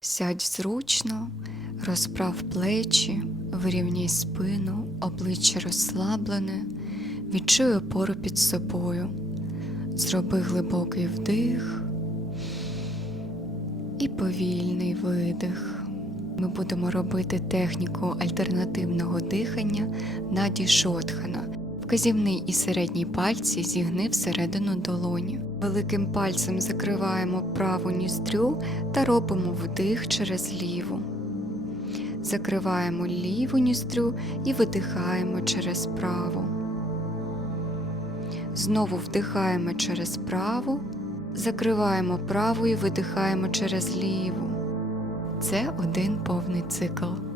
Сядь зручно, розправ плечі, вирівняй спину, обличчя розслаблене, відчуй опору під собою. Зроби глибокий вдих і повільний видих. Ми будемо робити техніку альтернативного дихання Наді Шотхана. Вказівний і середній пальці зігни всередину долоні. Великим пальцем закриваємо праву ніздрю та робимо вдих через ліву. Закриваємо ліву ніздрю і видихаємо через праву. Знову вдихаємо через праву, закриваємо праву і видихаємо через ліву. Це один повний цикл.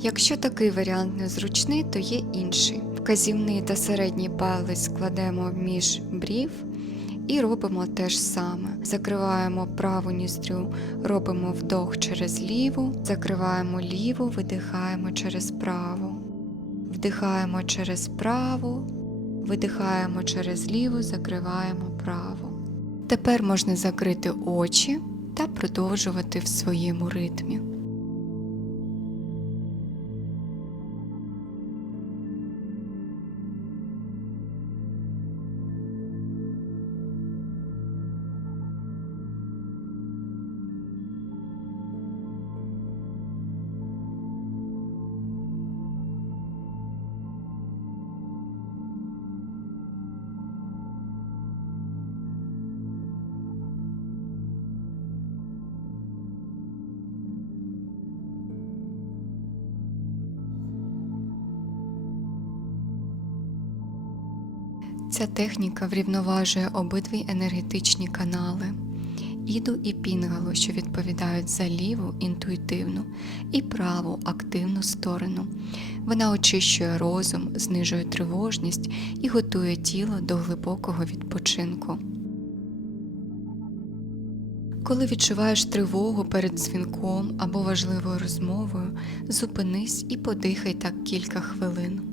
Якщо такий варіант незручний, то є інший. Вказівний та середній палець складемо між брів і робимо те ж саме. Закриваємо праву ніздрю, робимо вдох через ліву, закриваємо ліву, видихаємо через праву. Вдихаємо через праву, видихаємо через ліву, закриваємо праву. Тепер можна закрити очі та продовжувати в своєму ритмі. Ця техніка врівноважує обидві енергетичні канали іду і пінгало, що відповідають за ліву інтуїтивну і праву активну сторону. Вона очищує розум, знижує тривожність і готує тіло до глибокого відпочинку. Коли відчуваєш тривогу перед дзвінком або важливою розмовою, зупинись і подихай так кілька хвилин.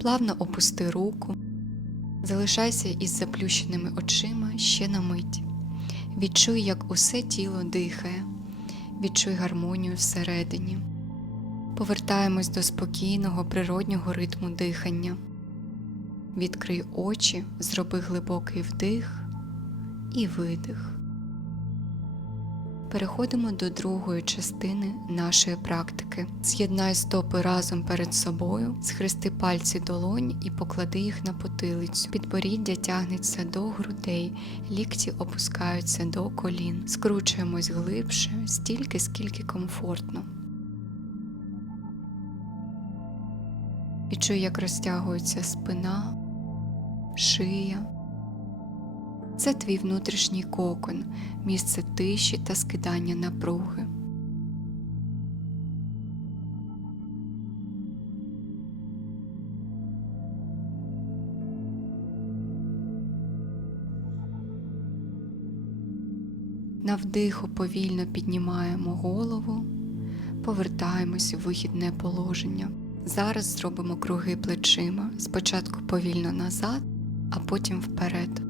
Плавно опусти руку, залишайся із заплющеними очима ще на мить. Відчуй, як усе тіло дихає, відчуй гармонію всередині. Повертаємось до спокійного природнього ритму дихання. Відкрий очі, зроби глибокий вдих і видих. Переходимо до другої частини нашої практики. З'єднай стопи разом перед собою, схрести пальці долонь і поклади їх на потилицю. Підборіддя тягнеться до грудей, лікті опускаються до колін. Скручуємось глибше, стільки, скільки комфортно. Відчуй, як розтягується спина, шия. Це твій внутрішній кокон, місце тиші та скидання напруги. На вдиху повільно піднімаємо голову, повертаємось у вихідне положення. Зараз зробимо круги плечима. Спочатку повільно назад, а потім вперед.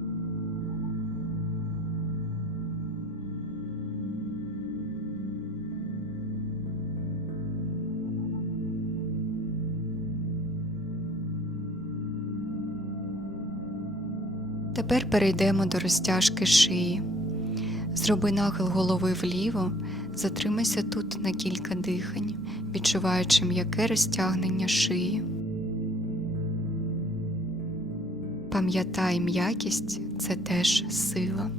Тепер перейдемо до розтяжки шиї. Зроби нахил голови вліво, затримайся тут на кілька дихань, відчуваючи м'яке розтягнення шиї. Пам'ятай, м'якість це теж сила.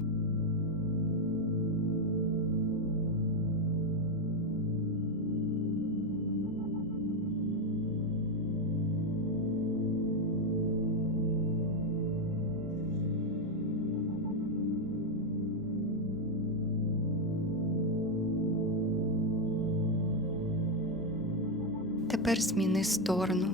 Тепер зміни сторону.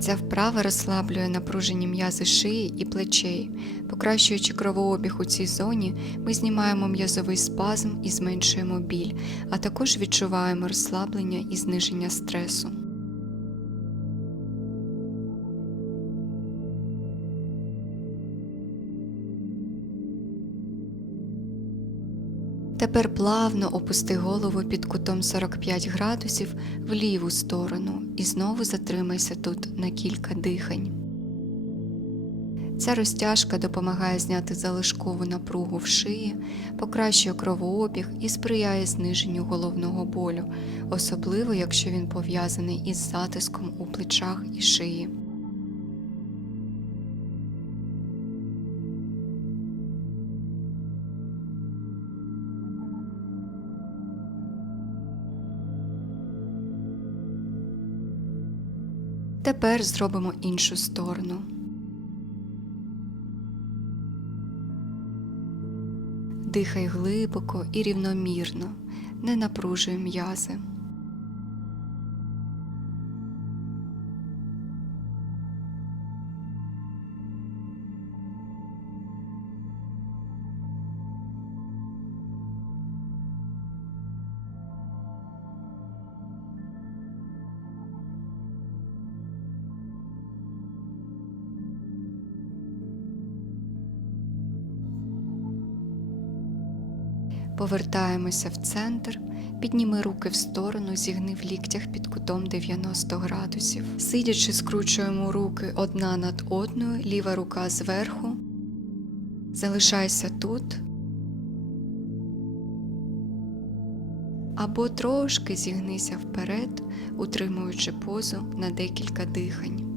Ця вправа розслаблює напружені м'язи шиї і плечей. Покращуючи кровообіг у цій зоні, ми знімаємо м'язовий спазм і зменшуємо біль, а також відчуваємо розслаблення і зниження стресу. Тепер плавно опусти голову під кутом 45 градусів в ліву сторону і знову затримайся тут на кілька дихань. Ця розтяжка допомагає зняти залишкову напругу в шиї, покращує кровообіг і сприяє зниженню головного болю, особливо якщо він пов'язаний із затиском у плечах і шиї. Тепер зробимо іншу сторону. Дихай глибоко і рівномірно, не напружуй м'язи. Повертаємося в центр, підніми руки в сторону, зігни в ліктях під кутом 90 градусів. Сидячи, скручуємо руки одна над одною, ліва рука зверху. Залишайся тут. Або трошки зігнися вперед, утримуючи позу на декілька дихань.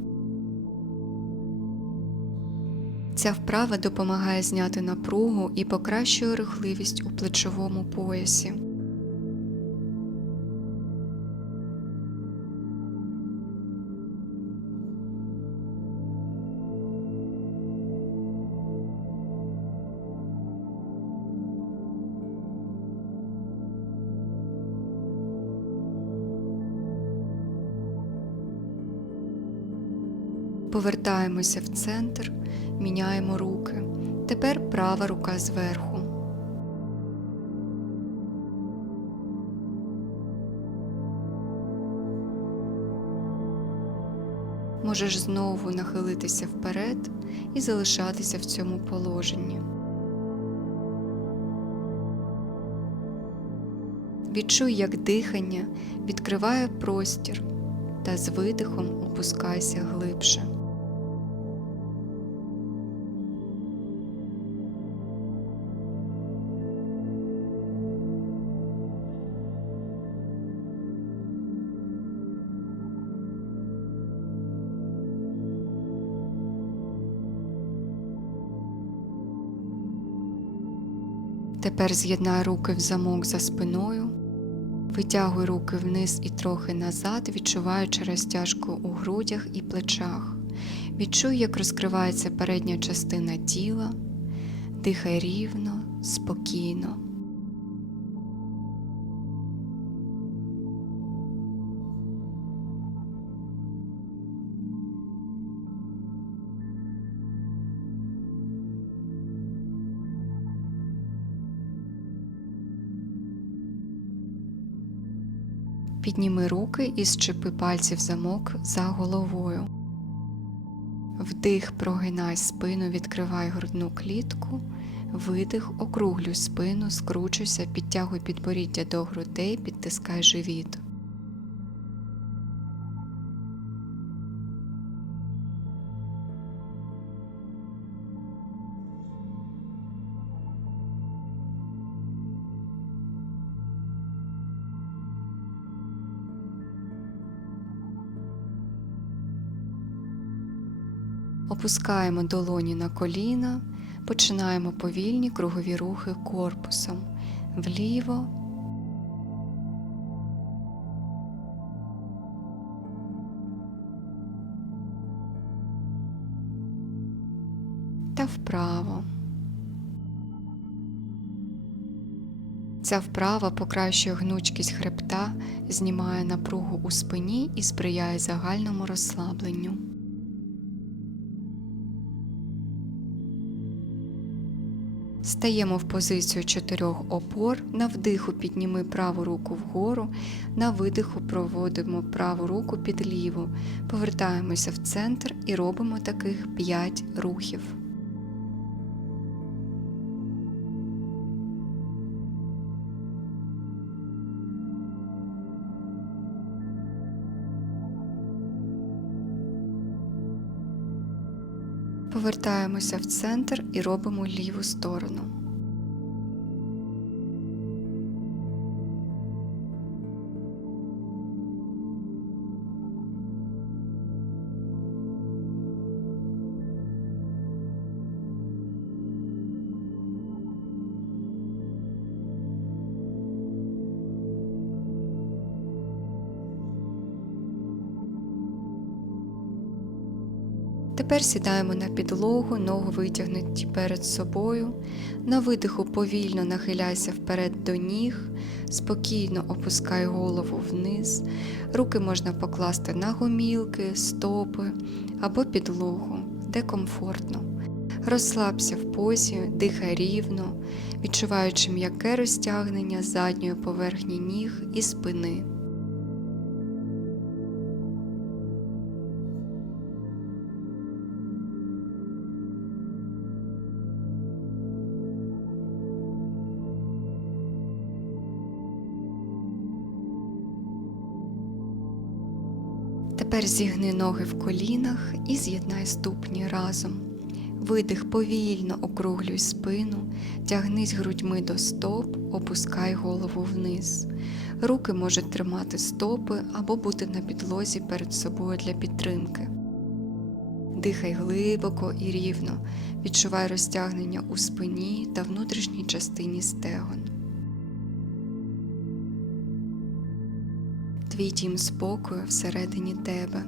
Ця вправа допомагає зняти напругу і покращує рухливість у плечовому поясі. Повертаємося в центр, міняємо руки. Тепер права рука зверху. Можеш знову нахилитися вперед і залишатися в цьому положенні. Відчуй, як дихання відкриває простір та з видихом опускайся глибше. Тепер з'єднай руки в замок за спиною, витягуй руки вниз і трохи назад, відчуваючи розтяжку у грудях і плечах. Відчуй, як розкривається передня частина тіла, дихай рівно, спокійно. Підніми руки і щепи пальців замок за головою. Вдих, прогинай спину, відкривай грудну клітку, видих, округлюй спину, скручуйся, підтягуй підборіддя до грудей, підтискай живіт. Опускаємо долоні на коліна, починаємо повільні кругові рухи корпусом вліво. Та вправо. Ця вправа покращує гнучкість хребта, знімає напругу у спині і сприяє загальному розслабленню. Стаємо в позицію чотирьох опор. На вдиху підніми праву руку вгору, на видиху проводимо праву руку під ліву. Повертаємося в центр і робимо таких 5 рухів. Повертаємося в центр і робимо ліву сторону. Тепер сідаємо на підлогу, ногу витягнуті перед собою. На видиху повільно нахиляйся вперед до ніг, спокійно опускай голову вниз. Руки можна покласти на гомілки, стопи або підлогу, де комфортно. Розслабся в позі, дихай рівно, відчуваючи м'яке розтягнення задньої поверхні ніг і спини. Тепер зігни ноги в колінах і з'єднай ступні разом. Видих повільно округлюй спину, тягнись грудьми до стоп, опускай голову вниз. Руки можуть тримати стопи або бути на підлозі перед собою для підтримки. Дихай глибоко і рівно, відчувай розтягнення у спині та внутрішній частині стегон. Твій дім спокою всередині тебе.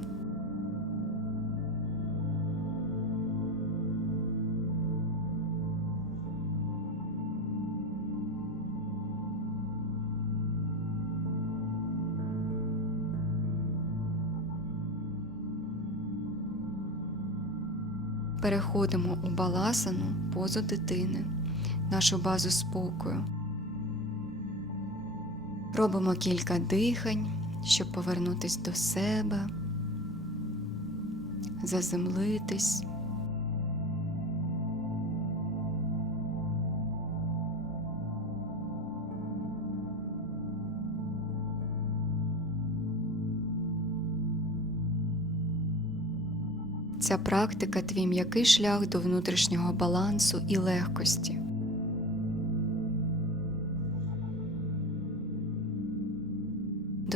Переходимо у баласану позу дитини, нашу базу спокою. Робимо кілька дихань, щоб повернутись до себе, заземлитись. Ця практика твій м'який шлях до внутрішнього балансу і легкості.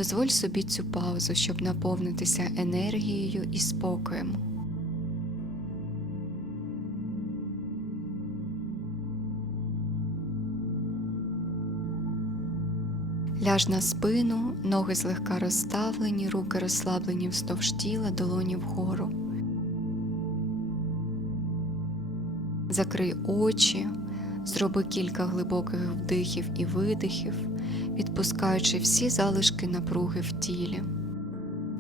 Дозволь собі цю паузу, щоб наповнитися енергією і спокоєм. Ляж на спину, ноги злегка розставлені, руки розслаблені вздовж тіла, долоні вгору. Закрий очі, зроби кілька глибоких вдихів і видихів, відпускаючи всі залишки напруги в тілі.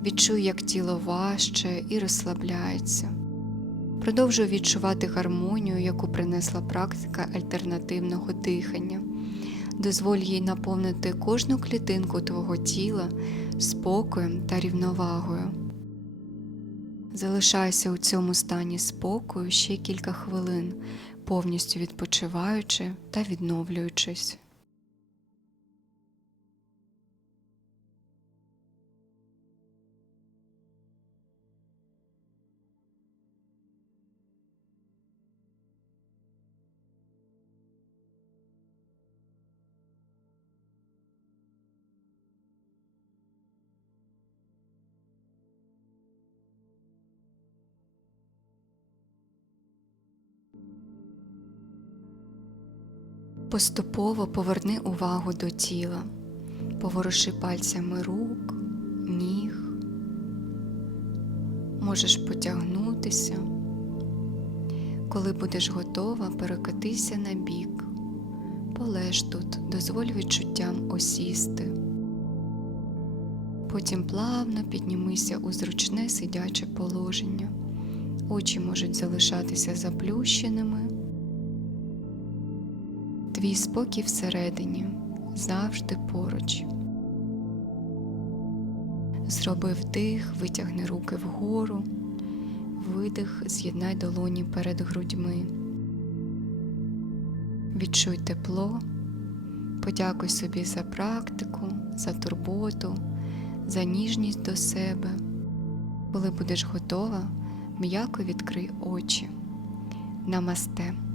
Відчуй, як тіло важче і розслабляється. Продовжуй відчувати гармонію, яку принесла практика альтернативного дихання. Дозволь їй наповнити кожну клітинку твого тіла спокоєм та рівновагою. Залишайся у цьому стані спокою ще кілька хвилин, повністю відпочиваючи та відновлюючись. Поступово поверни увагу до тіла, поворуши пальцями рук, ніг. Можеш потягнутися. Коли будеш готова, перекатися на бік. Полеж тут, дозволь відчуттям осісти. Потім плавно піднімися у зручне сидяче положення. Очі можуть залишатися заплющеними. Твій спокій всередині завжди поруч. Зроби вдих, витягни руки вгору, видих, з'єднай долоні перед грудьми. Відчуй тепло, подякуй собі за практику, за турботу, за ніжність до себе. Коли будеш готова, м'яко відкрий очі. Намасте.